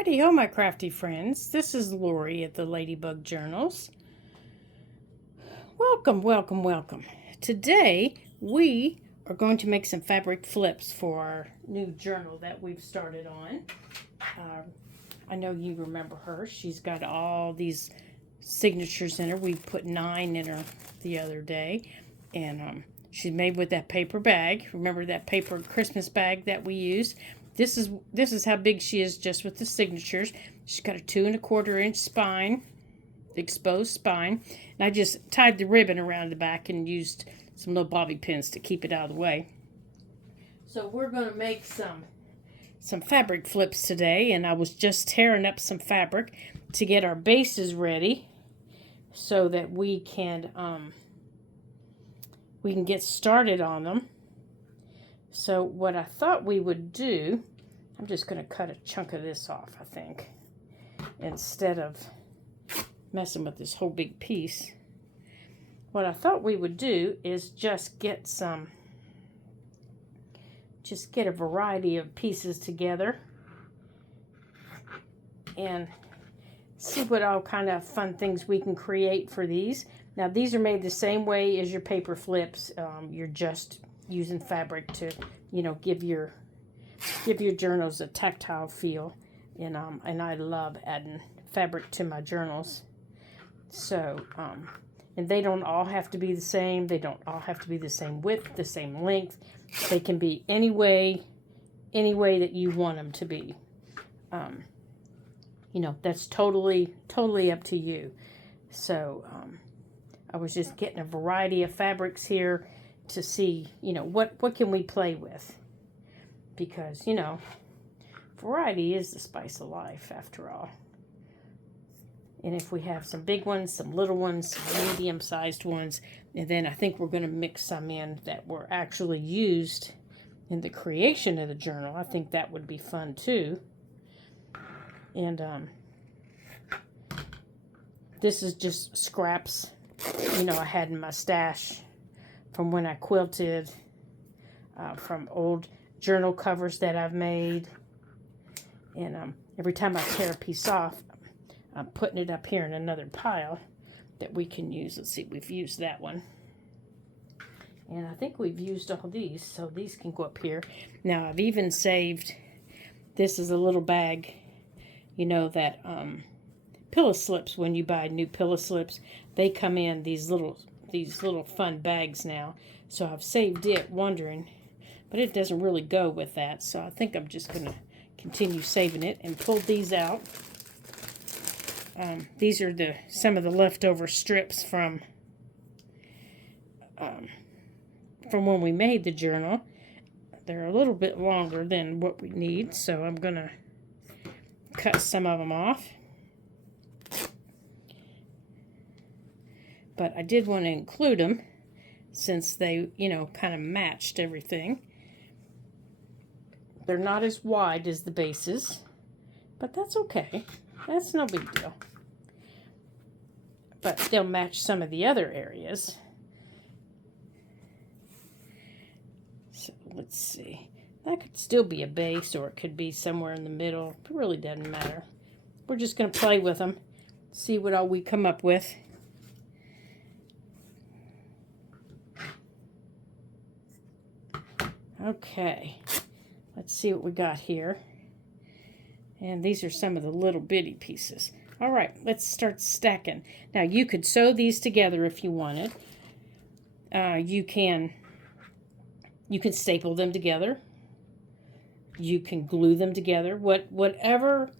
Howdy-ho, my crafty friends. This is Lori at the Ladybug Journals. Welcome, welcome, welcome. Today, we are going to make some fabric flips for our new journal that we've started on. I know you remember her. She's got all these signatures in her. We put 9 in her the other day. And she's made with that paper bag. Remember that paper Christmas bag that we used? This is how big she is just with the signatures. She's got a 2 1/4 inch spine, exposed spine. And I just tied the ribbon around the back and used some little bobby pins to keep it out of the way. So we're going to make some fabric flips today, and I was just tearing up some fabric to get our bases ready so that we can get started on them. So what I thought we would do, I'm just going to cut a chunk of this off, I think, instead of messing with this whole big piece. What I thought we would do is just get a variety of pieces together and see what all kind of fun things we can create for these. Now these are made the same way as your paper flips. You're just using fabric to, give your journals a tactile feel, and I love adding fabric to my journals. So and they don't all have to be the same. They don't all have to be the same width, the same length. They can be any way that you want them to be. That's totally up to you. So I was just getting a variety of fabrics here to see, what can we play with? Because, variety is the spice of life after all. And if we have some big ones, some little ones, some medium-sized ones, and then I think we're going to mix some in that were actually used in the creation of the journal. I think that would be fun too. And this is just scraps, I had in my stash from when I quilted, from old journal covers that I've made. And every time I tear a piece off, I'm putting it up here in another pile that we can use. Let's see, we've used that one. And I think we've used all these, so these can go up here. Now, I've even saved, this is a little bag, that pillow slips, when you buy new pillow slips, they come in these little fun bags now. So I've saved it, wondering, but it doesn't really go with that. So I think I'm just going to continue saving it and pull these out. These are some of the leftover strips from when we made the journal. They're a little bit longer than what we need, so I'm going to cut some of them off. But I did want to include them since they, kind of matched everything. They're not as wide as the bases, but that's okay. That's no big deal. But they'll match some of the other areas. So let's see. That could still be a base, or it could be somewhere in the middle. It really doesn't matter. We're just going to play with them, see what all we come up with. Okay, let's see what we got here. And these are some of the little bitty pieces. All right, let's start stacking. Now, you could sew these together if you wanted. You can staple them together. You can glue them together. Whatever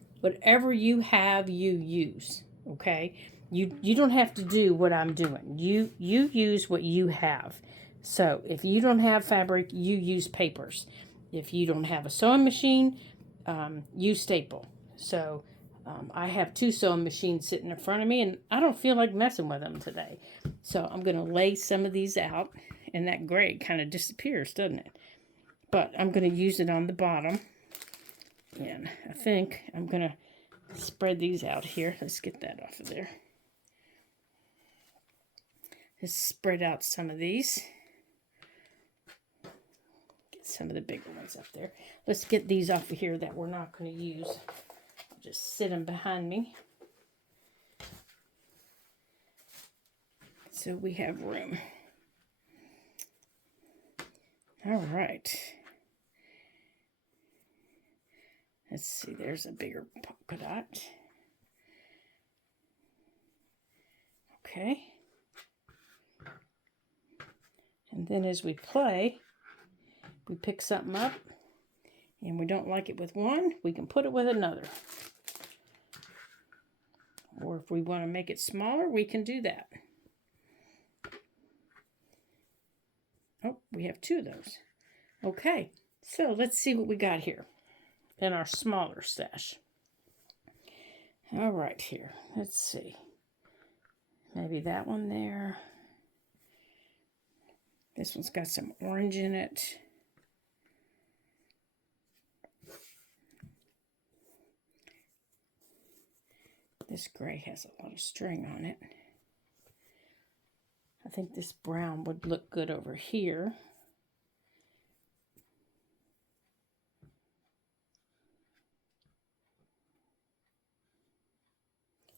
you have, you use. Okay, you don't have to do what I'm doing. You use what you have. So if you don't have fabric, you use papers. If you don't have a sewing machine, you staple. So I have 2 sewing machines sitting in front of me, and I don't feel like messing with them today. So I'm going to lay some of these out, and that gray kind of disappears, doesn't it? But I'm going to use it on the bottom, and I think I'm going to spread these out here. Let's get that off of there. Just spread out some of these. Get some of the bigger ones up there. Let's get these off of here that we're not going to use. just sit them behind me so we have room. All right. Let's see, there's a bigger polka dot. Okay. And then as we play, we pick something up and we don't like it with one, we can put it with another. Or if we want to make it smaller, we can do that. Oh, we have two of those. Okay, so let's see what we got here in our smaller stash. All right, here, let's see. Maybe that one there. This one's got some orange in it. This gray has a lot of string on it. I think this brown would look good over here.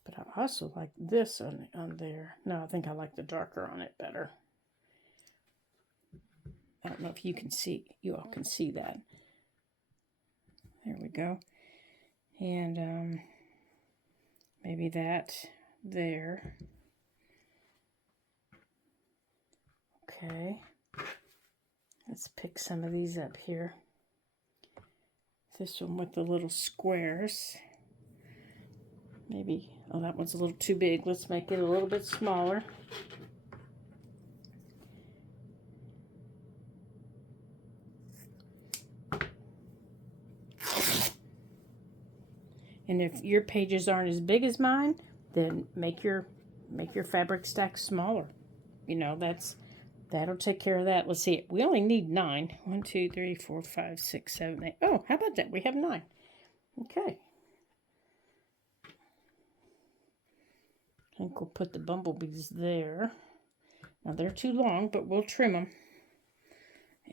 But I also like this on there. No, I think I like the darker on it better. I don't know if you can see, you all can see that. There we go. And maybe that there. Okay. Let's pick some of these up here. This one with the little squares. Maybe, oh, that one's a little too big. Let's make it a little bit smaller. And if your pages aren't as big as mine, then make your fabric stack smaller. You know, that'll take care of that. Let's see. We only need 9. 1, 2, 3, 4, 5, 6, 7, 8. Oh, how about that? We have 9. Okay. I think we'll put the bumblebees there. Now they're too long, but we'll trim them.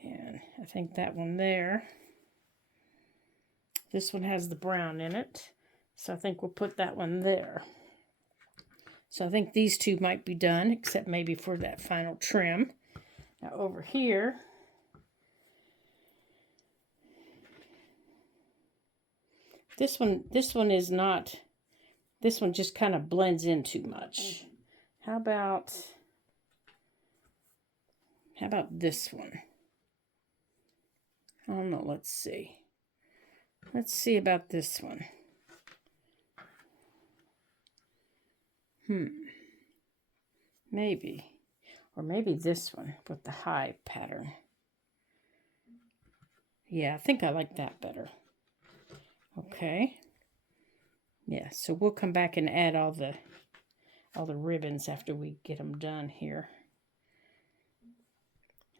And I think that one there. This one has the brown in it. So I think we'll put that one there. So I think these two might be done, except maybe for that final trim. Now over here, this one is not, this one just kind of blends in too much. How about this one? I don't know, let's see. Let's see about this one. Maybe. Or maybe this one with the high pattern. Yeah, I think I like that better. Okay. Yeah, so we'll come back and add all the ribbons after we get them done here.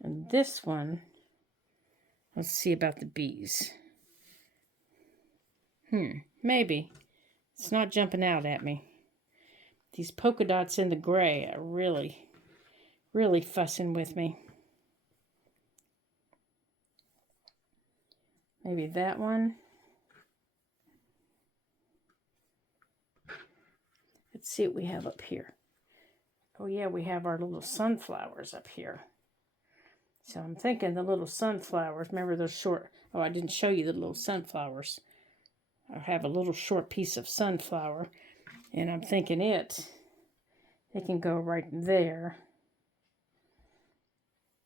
And this one, let's see about the bees. Maybe. It's not jumping out at me. These polka dots in the gray are really, really fussing with me. Maybe that one. Let's see what we have up here. Oh yeah, we have our little sunflowers up here. So I'm thinking the little sunflowers, remember those short, oh, I didn't show you the little sunflowers. I have a little short piece of sunflower, and I'm thinking it can go right there.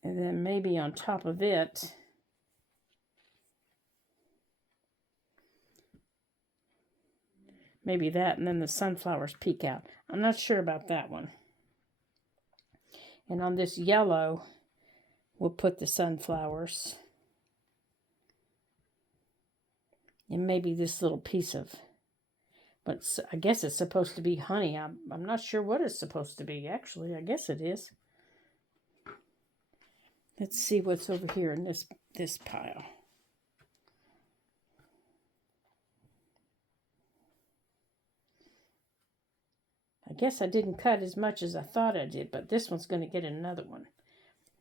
And then maybe on top of it, maybe that, and then the sunflowers peek out. I'm not sure about that one. And on this yellow, we'll put the sunflowers. And maybe this little piece of, but I guess it's supposed to be honey. I'm not sure what it's supposed to be, actually. I guess it is. Let's see what's over here in this pile. I guess I didn't cut as much as I thought I did, but this one's going to get another one.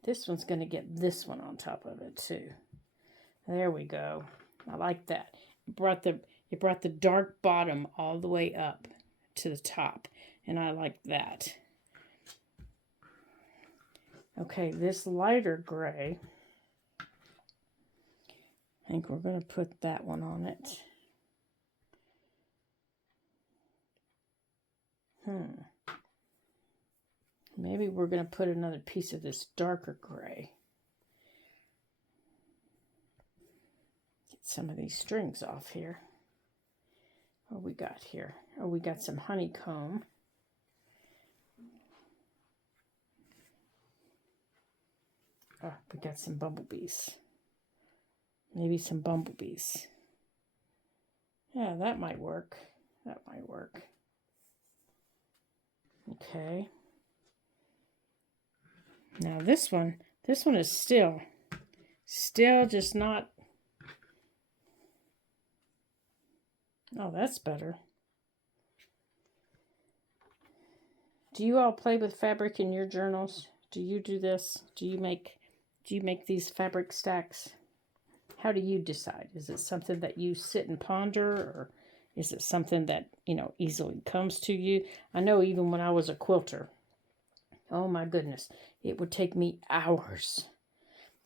This one's going to get this one on top of it too. There we go. I like that. It brought the dark bottom all the way up to the top, and I like that. Okay, this lighter gray, I think we're going to put that one on it. Maybe we're going to put another piece of this darker gray. Get some of these strings off here. What we got here? Oh, we got some honeycomb. Oh, we got some bumblebees. Maybe some bumblebees. Yeah, that might work. That might work. Okay. Now this one is still just not. Oh, that's better. Do you all play with fabric in your journals? Do you do this? Do you make these fabric stacks? How do you decide? Is it something that you sit and ponder, or is it something that, easily comes to you? I know even when I was a quilter, oh my goodness, it would take me hours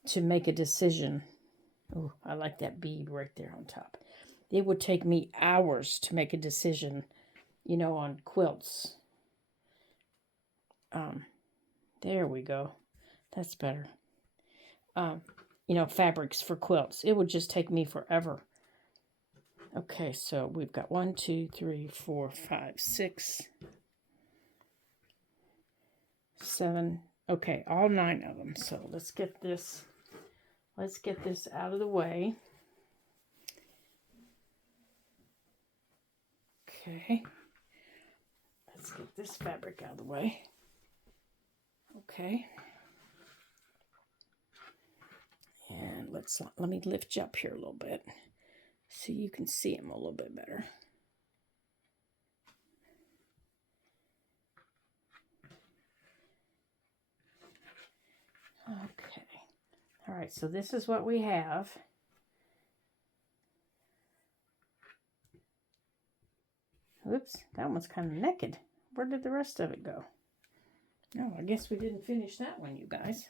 to make a decision. Oh, I like that bead right there on top. It would take me hours to make a decision, on quilts. There we go. That's better. Fabrics for quilts. It would just take me forever. Okay, so we've got 1, 2, 3, 4, 5, 6, 7. Okay, all 9 of them. So let's get this out of the way. Okay. Let's get this fabric out of the way. Okay. And let me lift you up here a little bit so you can see them a little bit better. Okay. All right, so this is what we have. Oops, that one's kind of naked. Where did the rest of it go? Oh, I guess we didn't finish that one, you guys.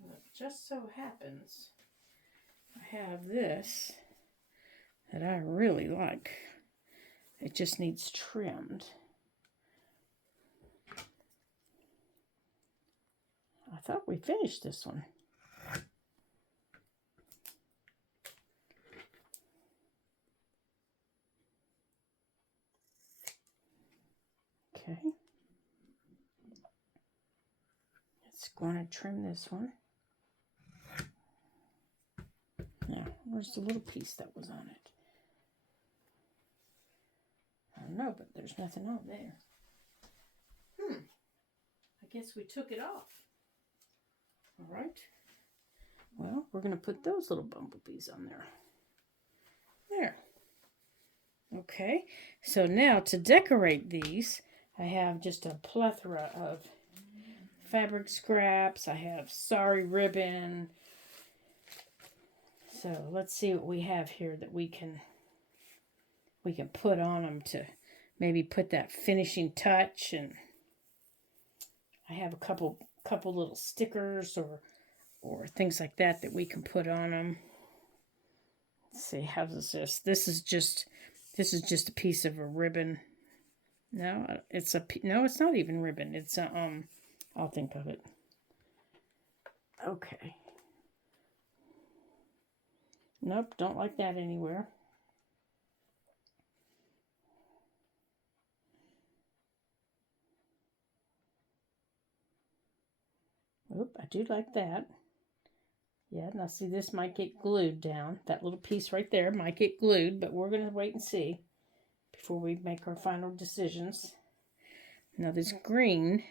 Well, it just so happens I have this that I really like. It just needs trimmed. I thought we finished this one. Okay. Let's go on and trim this one. Now, where's the little piece that was on it? I don't know, but there's nothing on there. I guess we took it off. All right. Well, we're going to put those little bumblebees on there. There. Okay. So now to decorate these, I have just a plethora of fabric scraps. I have sari ribbon. So let's see what we have here that we can put on them to maybe put that finishing touch. And I have a couple little stickers or things like that we can put on them. Let's see, how does this? This is just a piece of a ribbon. No, it's not even ribbon. It's a I'll think of it. Okay. Nope, don't like that anywhere. Oop, I do like that. Yeah, now see, this might get glued down. That little piece right there might get glued, but we're going to wait and see before we make our final decisions. Now this green,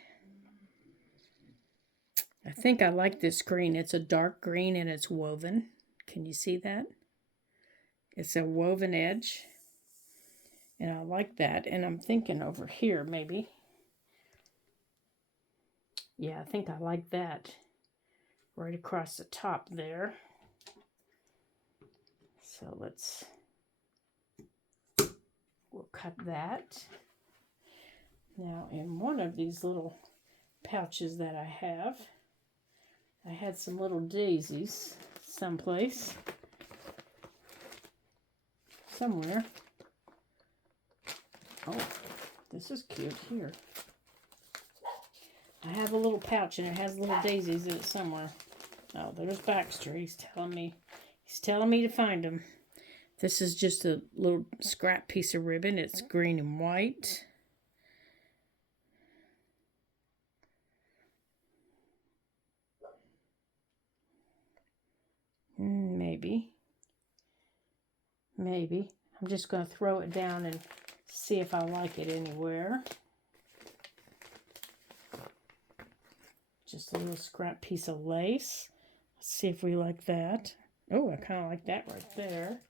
I think I like this green. It's a dark green and it's woven. Can you see that? It's a woven edge. And I like that. And I'm thinking over here maybe. Yeah, I think I like that right across the top there. So we'll cut that. Now in one of these little pouches that I had some little daisies someplace. Somewhere. Oh, this is cute here. I have a little pouch and it has little daisies in it somewhere. Oh, there's Baxter. He's telling me to find them. This is just a little scrap piece of ribbon. It's green and white. Maybe. I'm just going to throw it down and see if I like it anywhere. Just a little scrap piece of lace. Let's see if we like that. Oh, I kind of like that right there.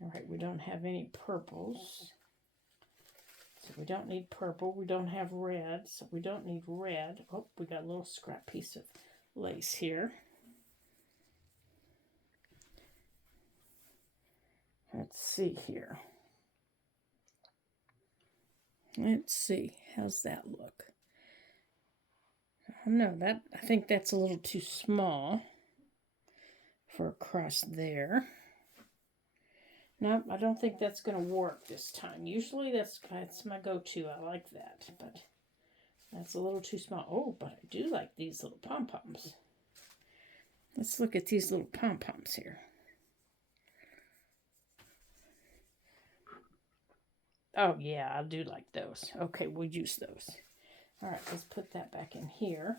All right, we don't have any purples. So we don't need purple. We don't have red, so we don't need red. Oh, we got a little scrap piece of lace here. Let's see here. Let's see. How's that look? Oh, no, I think that's a little too small for across there. No, I don't think that's going to work this time. Usually that's my go-to. I like that, but that's a little too small. Oh, but I do like these little pom-poms. Let's look at these little pom-poms here. Oh, yeah, I do like those. Okay, we'll use those. All right, let's put that back in here.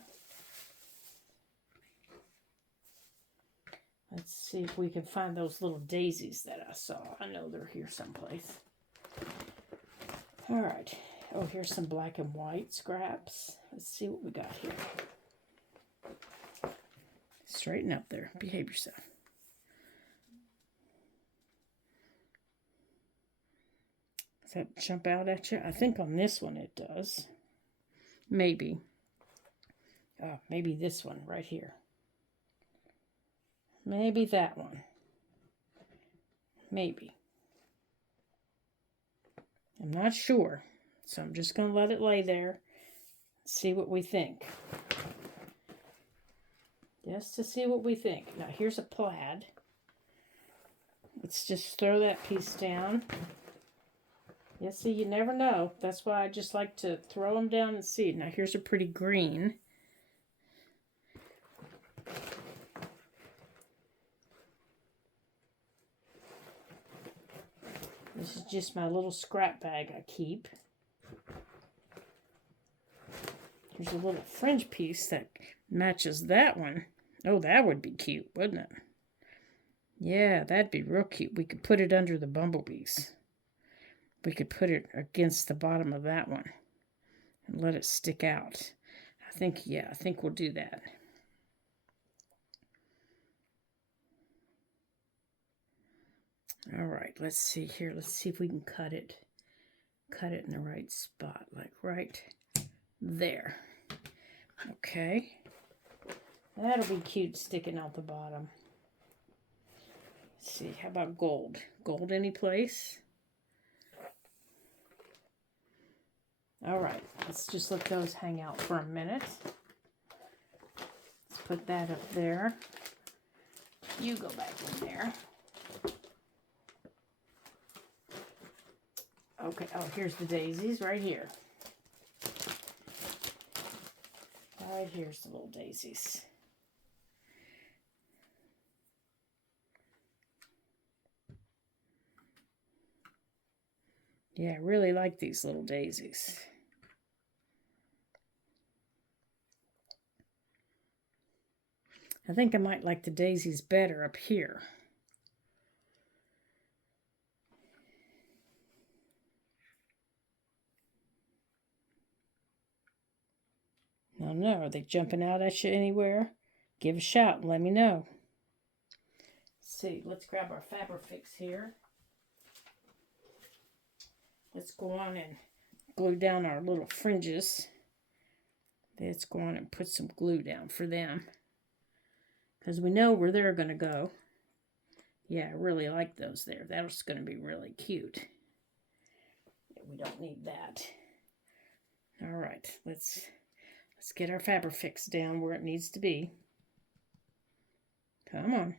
Let's see if we can find those little daisies that I saw. I know they're here someplace. All right. Oh, here's some black and white scraps. Let's see what we got here. Straighten up there. Behave yourself. Does that jump out at you? I think on this one it does. Maybe. Oh, maybe this one right here. Maybe that one. Maybe. I'm not sure. So I'm just going to let it lay there. See what we think. Just to see what we think. Now here's a plaid. Let's just throw that piece down. Yeah, see, you never know. That's why I just like to throw them down and see. Now here's a pretty green. This is just my little scrap bag I keep. Here's a little fringe piece that matches that one. Oh, that would be cute, wouldn't it? Yeah, that'd be real cute. We could put it under the bumblebees. We could put it against the bottom of that one and let it stick out. I think we'll do that. All right, let's see here. Let's see if we can cut it. Cut it in the right spot, like right there. Okay. That'll be cute sticking out the bottom. Let's see, how about gold? Gold any place? All right, let's just let those hang out for a minute. Let's put that up there. You go back in there. Okay, oh, here's the daisies right here. Right here's the little daisies. Yeah, I really like these little daisies. I think I might like the daisies better up here. I don't know, are they jumping out at you anywhere? Give a shout and let me know. Let's see, let's grab our Fabrifix here. Let's go on and glue down our little fringes. Let's go on and put some glue down for them. because we know where they're going to go. Yeah, I really like those there. That's going to be really cute. We don't need that. All right, let's get our Fabrifix down where it needs to be. Come on.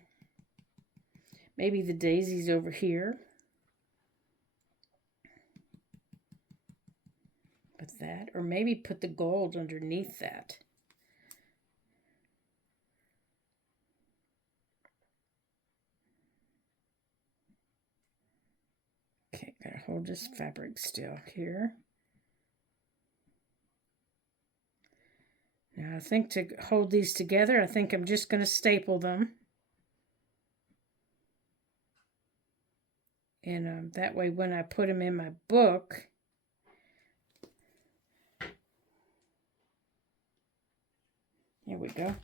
Maybe the daisies over here. Put that, or maybe put the gold underneath that. Okay, gotta hold this fabric still here. Now I think to hold these together, I think I'm just gonna staple them. And that way when I put them in my book, there we go.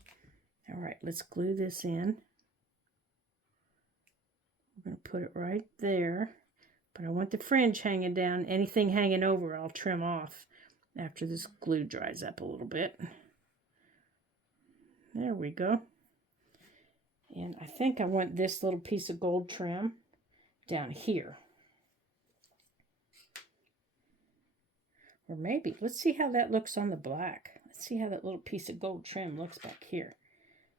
All right, let's glue this in. I'm going to put it right there. But I want the fringe hanging down. Anything hanging over, I'll trim off after this glue dries up a little bit. There we go. And I think I want this little piece of gold trim down here. Or maybe, let's see how that looks on the black. Let's see how that little piece of gold trim looks back here.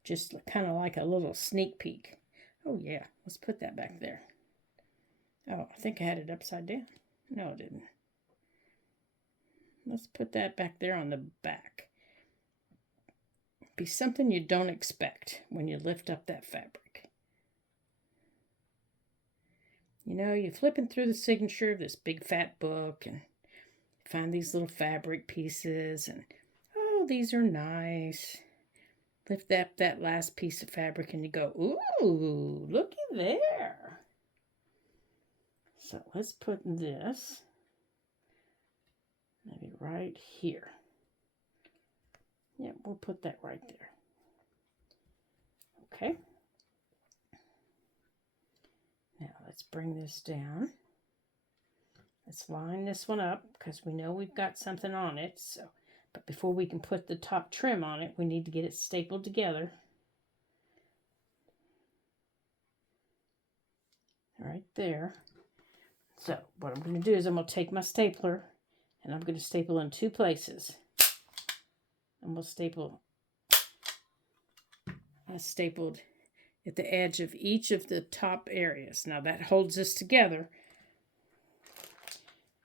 Just kind of like a little sneak peek. Oh yeah, let's put that back there. Oh, I think I had it upside down. No, it didn't. Let's put that back there on the back. Be something you don't expect when you lift up that fabric. You know, you're flipping through the signature of this big fat book and find these little fabric pieces and, oh, these are nice. Lift up that last piece of fabric and you go, ooh, looky there. So let's put this maybe right here. Yeah, we'll put that right there. Okay. Now let's bring this down. Let's line this one up because we know we've got something on it. So, but before we can put the top trim on it, we need to get it stapled together. Right there. So what I'm going to do is I'm going to take my stapler and I'm going to staple in 2 places. And we'll staple. I stapled at the edge of each of the top areas. Now that holds us together.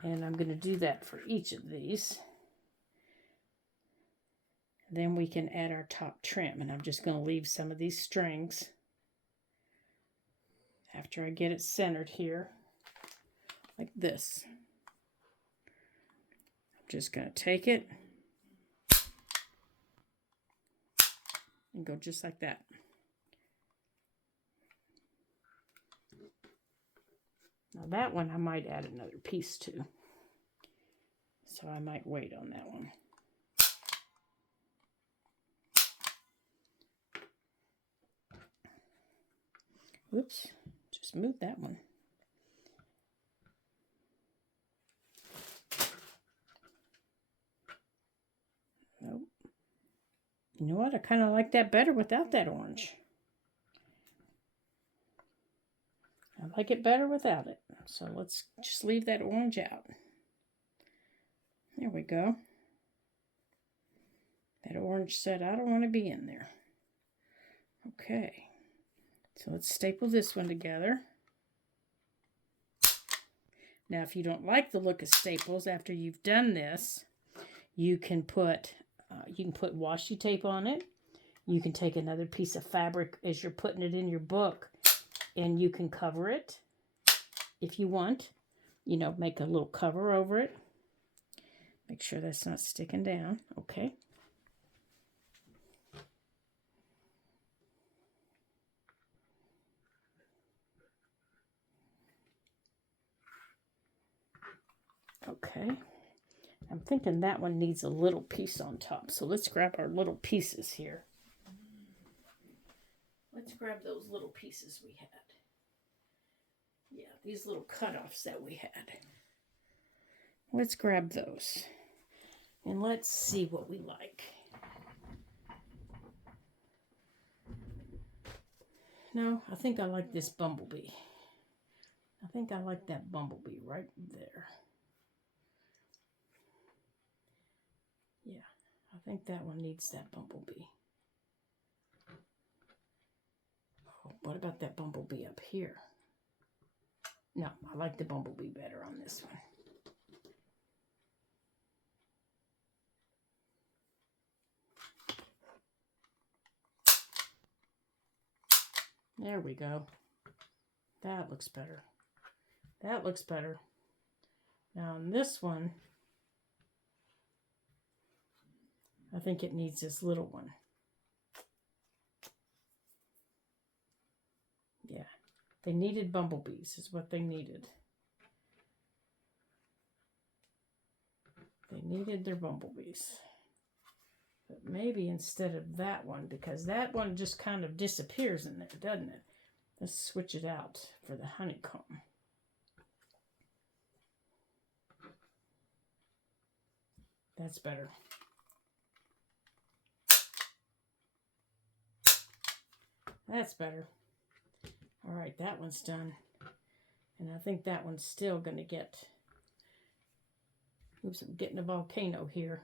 And I'm going to do that for each of these. Then we can add our top trim. And I'm just going to leave some of these strings after I get it centered here. Like this. I'm just going to take it and go just like that. Now that one I might add another piece to. So I might wait on that one. Whoops, just moved that one. Nope. You know what? I kind of like that better without that orange. I like it better without it. So let's just leave that orange out. There we go. That orange said, I don't want to be in there. Okay. So let's staple this one together. Now, if you don't like the look of staples after you've done this, you can put washi tape on it. You can take another piece of fabric as you're putting it in your book, and you can cover it if you want. You know, make a little cover over it. Make sure that's not sticking down. Okay. Okay. I'm thinking that one needs a little piece on top. So let's grab our little pieces here. Let's grab those little pieces we had. Yeah, these little cutoffs that we had. Let's grab those. And let's see what we like. No, I think I like this bumblebee. I think I like that bumblebee right there. Yeah, I think that one needs that bumblebee. Oh, what about that bumblebee up here? No, I like the bumblebee better on this one. There we go. That looks better. That looks better. Now on this one, I think it needs this little one. Yeah, they needed bumblebees is what they needed. They needed their bumblebees. But maybe instead of that one, because that one just kind of disappears in there, doesn't it? Let's switch it out for the honeycomb. That's better. That's better. All right, that one's done. And I think that one's still going to get... Oops, I'm getting a volcano here.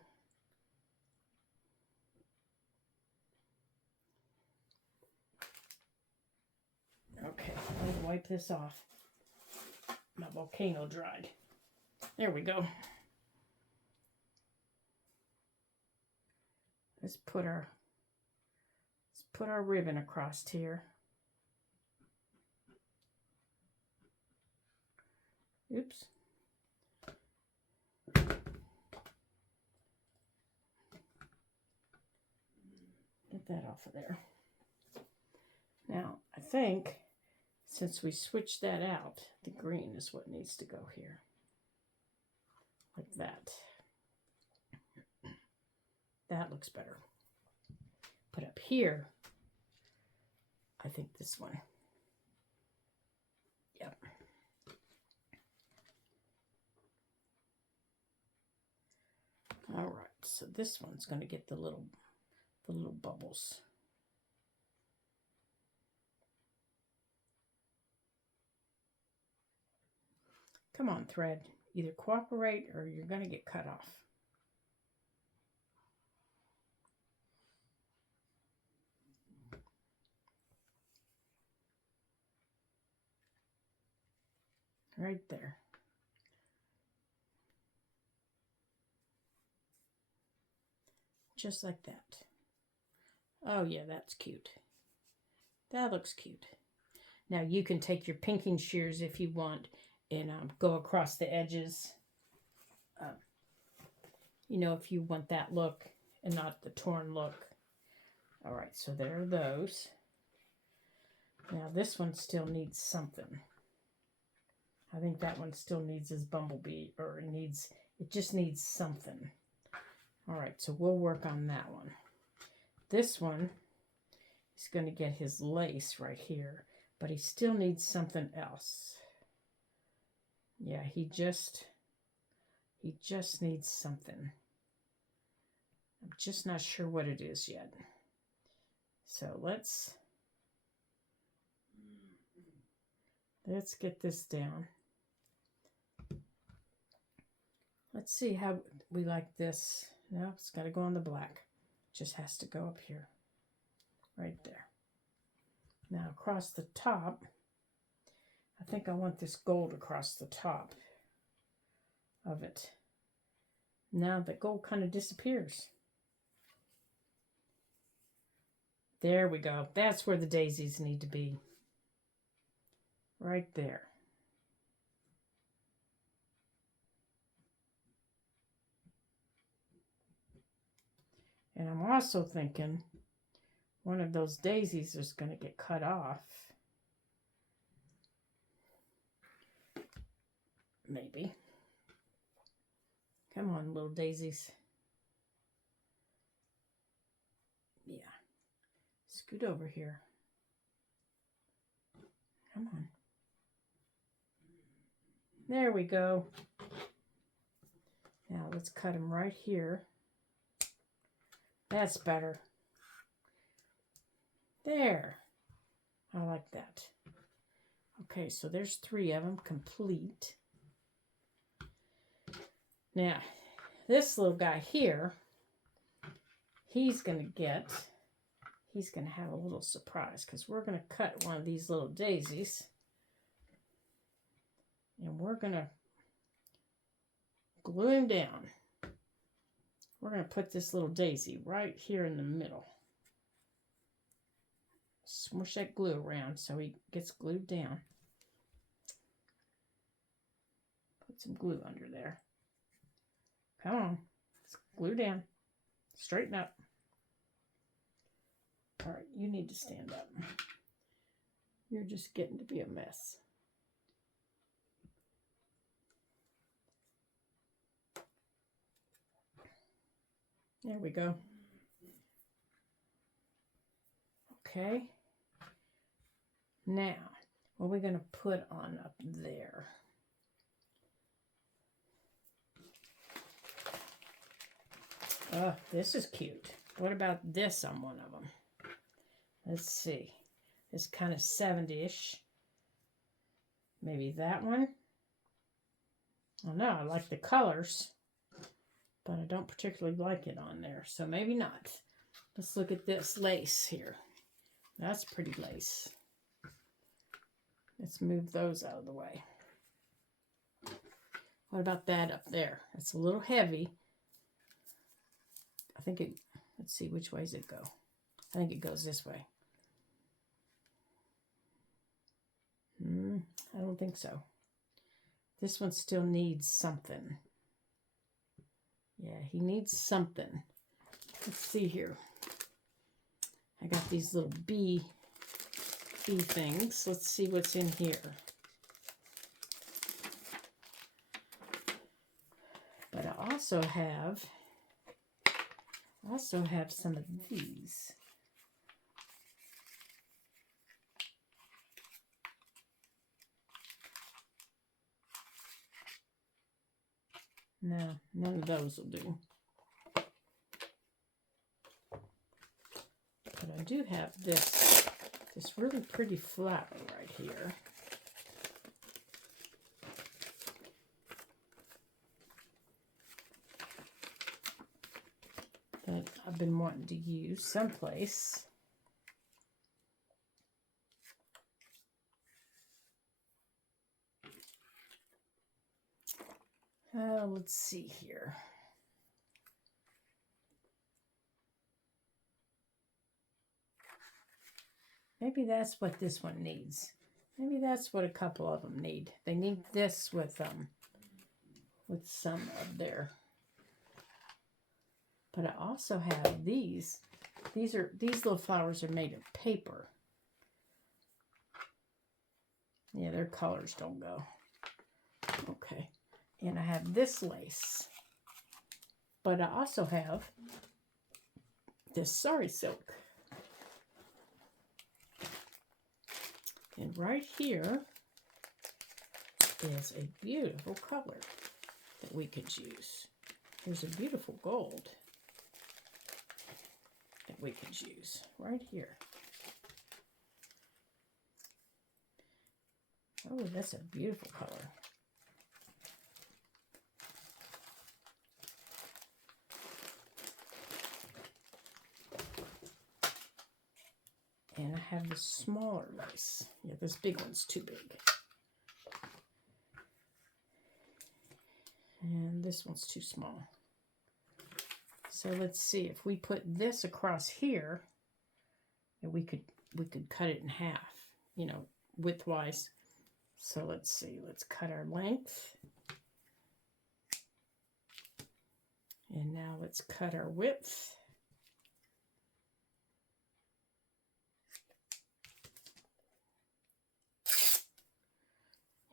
Okay, I'll wipe this off. My volcano dried. There we go. Let's put our ribbon across here. Oops. Get that off of there. Now, I think since we switched that out, the green is what needs to go here. Like that. That looks better. But up here, I think this one. Yep. All right, so this one's going to get the little bubbles. Come on, thread. Either cooperate or you're going to get cut off. Right there. Just like that. Oh yeah, that's cute. That looks cute. Now you can take your pinking shears if you want and go across the edges. You know, if you want that look and not the torn look. All right, so there are those. Now this one still needs something. I think that one still needs his bumblebee, or it just needs something. All right, so we'll work on that one. This one is going to get his lace right here, but he still needs something else. Yeah, he just needs something. I'm just not sure what it is yet. So let's get this down. Let's see how we like this. No, it's got to go on the black. Just has to go up here. Right there. Now across the top, I think I want this gold across the top of it. Now the gold kind of disappears. There we go. That's where the daisies need to be. Right there. And I'm also thinking one of those daisies is going to get cut off. Maybe. Come on, little daisies. Yeah. Scoot over here. Come on. There we go. Now let's cut them right here. That's better. There. I like that. Okay, so there's 3 of them complete. Now, this little guy here, he's going to have a little surprise because we're going to cut one of these little daisies. And we're going to glue him down. We're going to put this little daisy right here in the middle. Smush that glue around so he gets glued down. Put some glue under there. Come on. Let's glue down. Straighten up. All right, you need to stand up. You're just getting to be a mess. There we go. Okay. Now, what are we going to put on up there? Oh, this is cute. What about this on one of them? Let's see. It's kind of 70-ish. Maybe that one? I don't know. I like the colors, but I don't particularly like it on there. So maybe not. Let's look at this lace here. That's pretty lace. Let's move those out of the way. What about that up there? It's a little heavy. I think it, let's see, which way does it go? I think it goes this way. I don't think so. This one still needs something. Yeah, he needs something. Let's see here. I got these little bee things. Let's see what's in here. But I also have some of these. No, none of those will do. But I do have this really pretty flower right here. That I've been wanting to use someplace. Let's see here. Maybe that's what this one needs. Maybe that's what a couple of them need. They need this with some of their. But I also have these. These little flowers are made of paper. Yeah, their colors don't go. Okay. And I have this lace. But I also have this sari silk. And right here is a beautiful color that we could use. There's a beautiful gold that we could use right here. Oh, that's a beautiful color. And I have the smaller lace. Yeah, this big one's too big. And this one's too small. So let's see if we put this across here, and we could cut it in half, you know, widthwise. So let's see. Let's cut our length. And now let's cut our width.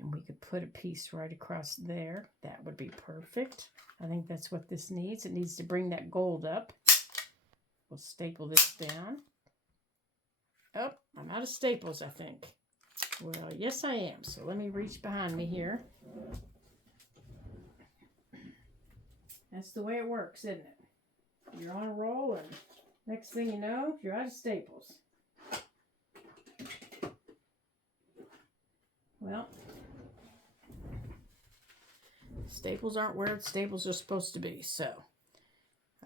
And we could put a piece right across there. That would be perfect. I think that's what this needs. It needs to bring that gold up. We'll staple this down. Oh, I'm out of staples, I think. Well, yes, I am. So let me reach behind me here. That's the way it works, isn't it? You're on a roll, and next thing you know, you're out of staples. Well, staples aren't where staples are supposed to be, so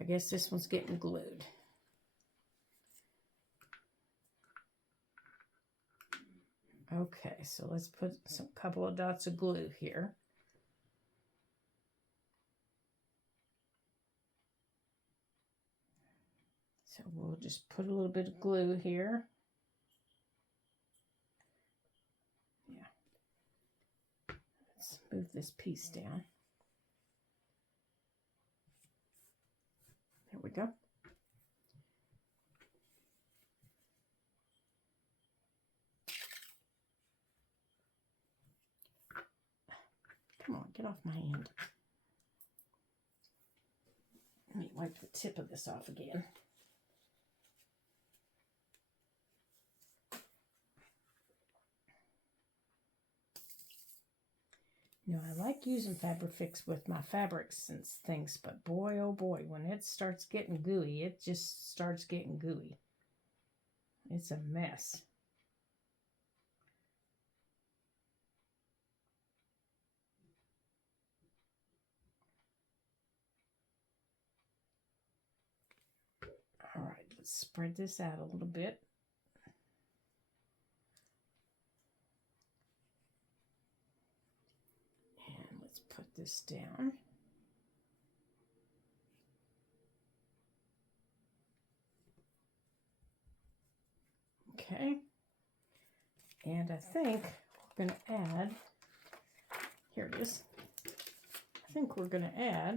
I guess this one's getting glued. Okay, so let's put some couple of dots of glue here. So we'll just put a little bit of glue here. Yeah. Let's move this piece down. There we go. Come on, get off my hand. Let me wipe the tip of this off again. You know, I like using Fabrifix with my fabrics and things, but boy, oh boy, when it starts getting gooey, it just starts getting gooey. It's a mess. All right, let's spread this out a little bit. And let's put this down. Okay. And I think we're going to add, here it is. I think we're going to add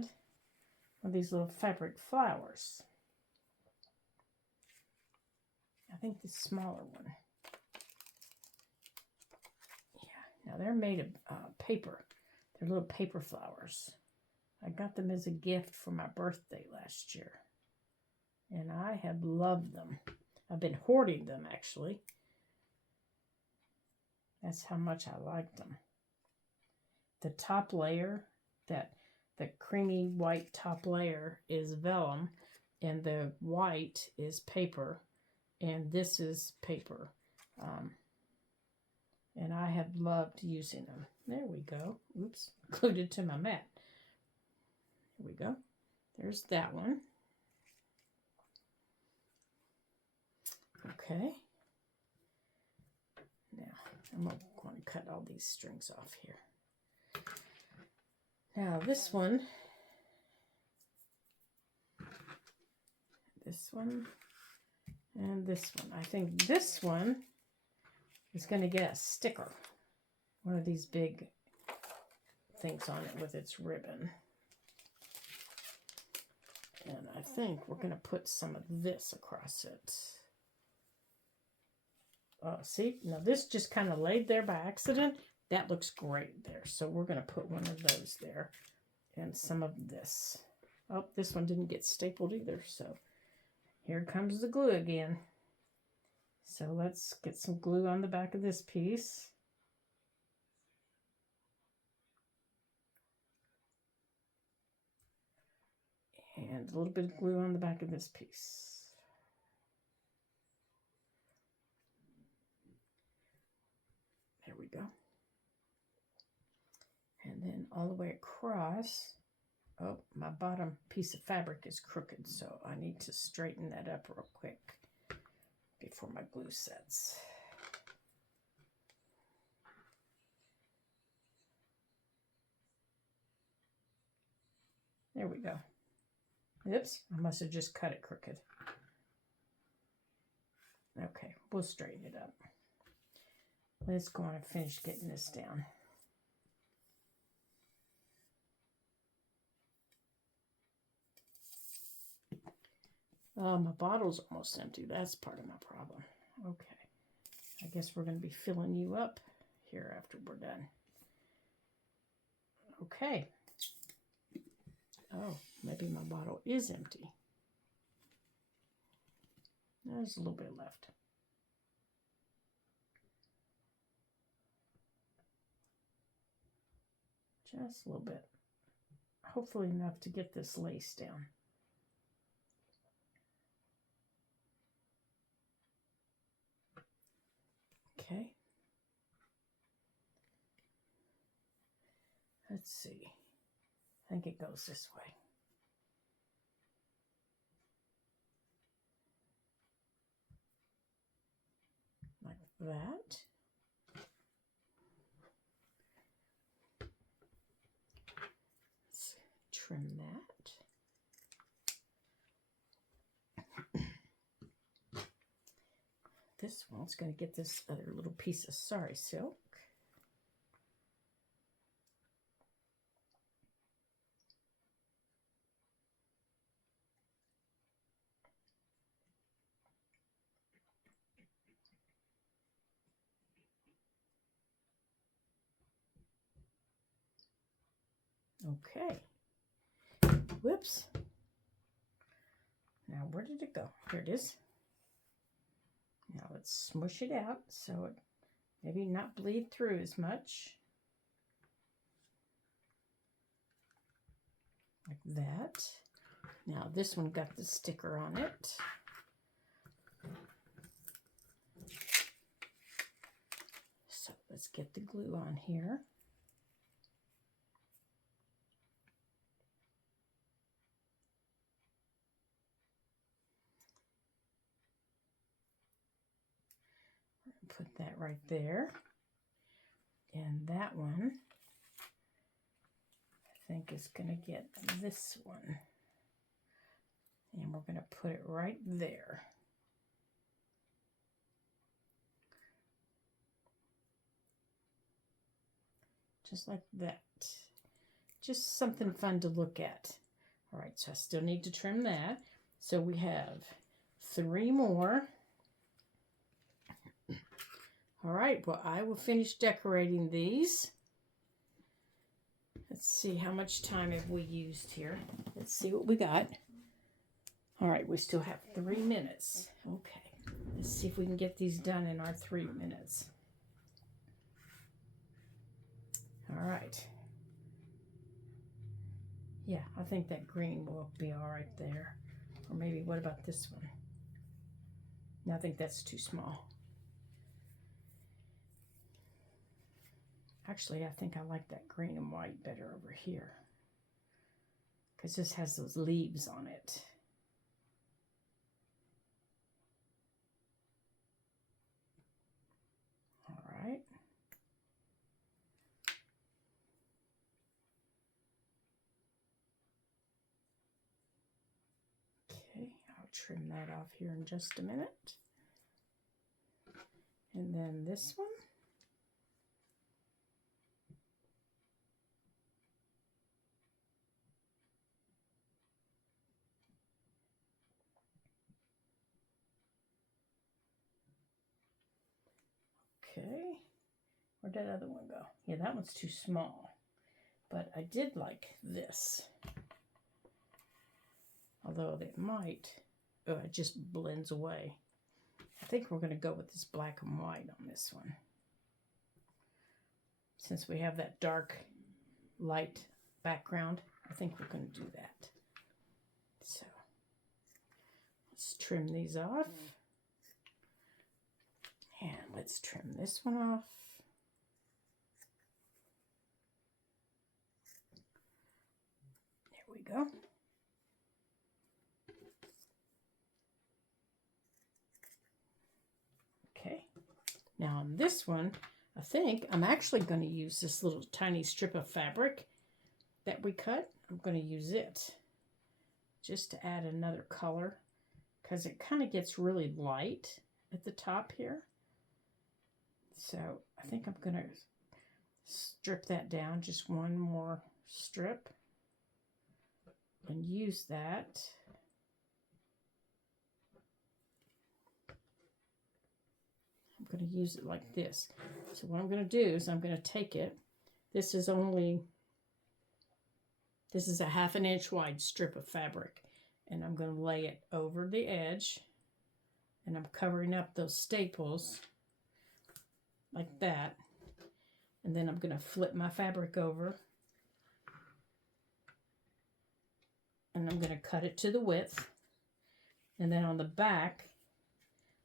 one of these little fabric flowers. I think the smaller one. Yeah, now they're made of paper. They're little paper flowers. I got them as a gift for my birthday last year. And I have loved them. I've been hoarding them, actually. That's how much I like them. The top layer, the creamy white top layer is vellum, and the white is paper, and this is paper. And I have loved using them. There we go. Oops, glued it to my mat. Here we go. There's that one. Okay. Now, I'm going to cut all these strings off here. Now, this one, and this one. I think this one is going to get a sticker. One of these big things on it with its ribbon. And I think we're going to put some of this across it. See, now this just kind of laid there by accident. That looks great there. So we're going to put one of those there. And some of this. Oh, this one didn't get stapled either. So here comes the glue again. So let's get some glue on the back of this piece. And a little bit of glue on the back of this piece. There we go. And then all the way across. Oh, my bottom piece of fabric is crooked, so I need to straighten that up real quick before my glue sets. There we go. Oops, I must have just cut it crooked. Okay, we'll straighten it up. Let's go on and finish getting this down. My bottle's almost empty. That's part of my problem. Okay. I guess we're going to be filling you up here after we're done. Okay. Oh, maybe my bottle is empty. There's a little bit left. Just a little bit. Hopefully enough to get this lace down. Okay. Let's see. I think it goes this way. Like that. Let's trim that. This one's going to get this other little piece of sari silk. Okay. Whoops. Now, where did it go? Here it is. Now let's smush it out so it maybe not bleed through as much. Like that. Now this one got the sticker on it. So let's get the glue on here. Put that right there. And that one, I think, is going to get this one. And we're going to put it right there. Just like that. Just something fun to look at. All right, so I still need to trim that. So we have 3 more. All right, well, I will finish decorating these. Let's see, how much time have we used here? Let's see what we got. All right, we still have 3 minutes. Okay, let's see if we can get these done in our 3 minutes. All right. Yeah, I think that green will be all right there. Or maybe, what about this one? No, I think that's too small. Actually, I think I like that green and white better over here, because this has those leaves on it. All right. Okay, I'll trim that off here in just a minute. And then this one. Okay, where'd that other one go? Yeah, that one's too small, but I did like this. Although it might, oh, it just blends away. I think we're going to go with this black and white on this one. Since we have that dark, light background, I think we're going to do that. So, let's trim these off. And let's trim this one off. There we go. Okay. Now on this one, I think I'm actually going to use this little tiny strip of fabric that we cut. I'm going to use it just to add another color, because it kind of gets really light at the top here. So I think I'm going to strip that down, just one more strip, and use that. I'm going to use it like this. So what I'm going to do is I'm going to take it. This is a 1/2 inch wide strip of fabric, and I'm going to lay it over the edge, and I'm covering up those staples like that. And then I'm going to flip my fabric over, and I'm going to cut it to the width. And then on the back,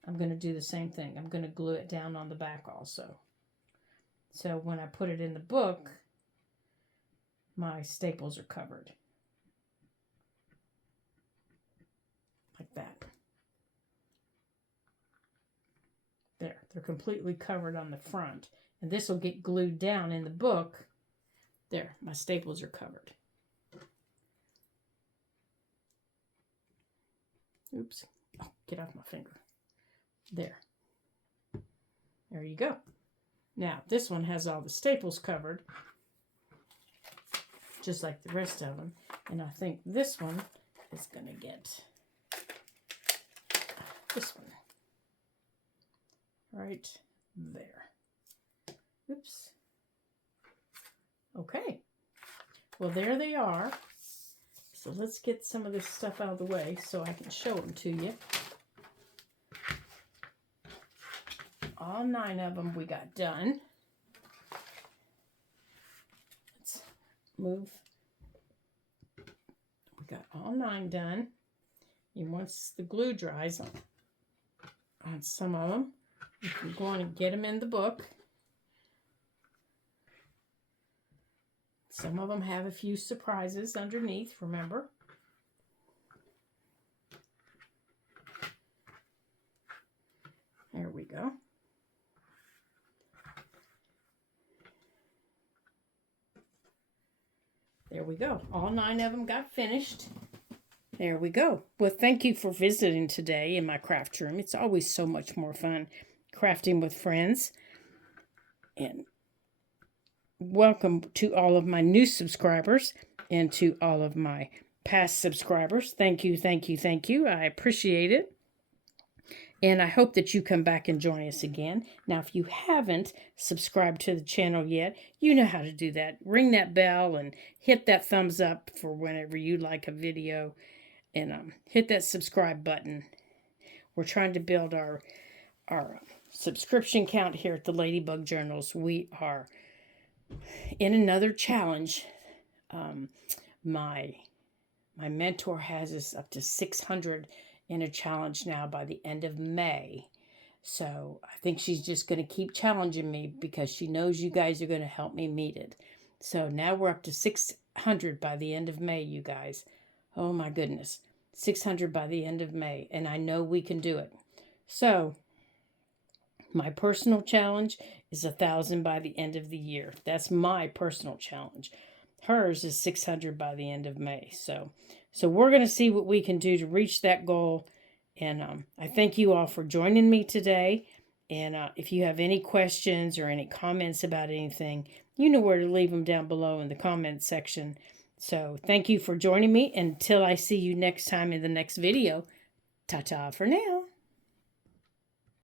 I'm going to do the same thing. I'm going to glue it down on the back also. So when I put it in the book, my staples are covered. Like that. There, they're completely covered on the front. And this will get glued down in the book. There, my staples are covered. Oops. Oh, get off my finger. There. There you go. Now, this one has all the staples covered, just like the rest of them. And I think this one is going to get this one right there. Oops. Okay. Well, there they are. So let's get some of this stuff out of the way so I can show them to you. All 9 of them we got done. Let's move. We got all 9 done. And once the glue dries on some of them, you can go on and get them in the book. Some of them have a few surprises underneath, remember? There we go. There we go. All 9 of them got finished. There we go. Well, thank you for visiting today in my craft room. It's always so much more fun crafting with friends. And welcome to all of my new subscribers and to all of my past subscribers. Thank you, thank you, thank you. I appreciate it. And I hope that you come back and join us again. Now, if you haven't subscribed to the channel yet, you know how to do that. Ring that bell and hit that thumbs up for whenever you like a video. And hit that subscribe button. We're trying to build our subscription count here at the Ladybug Journals. We are in another challenge. My mentor has us up to 600 in a challenge now by the end of May. So I think she's just going to keep challenging me because she knows you guys are going to help me meet it. So now we're up to 600 by the end of May, you guys. Oh my goodness. 600 by the end of May. And I know we can do it. So my personal challenge is 1,000 by the end of the year. That's my personal challenge. Hers is 600 by the end of May. So we're going to see what we can do to reach that goal. And I thank you all for joining me today. And if you have any questions or any comments about anything, you know where to leave them down below in the comment section. So thank you for joining me. Until I see you next time in the next video, ta-ta for now.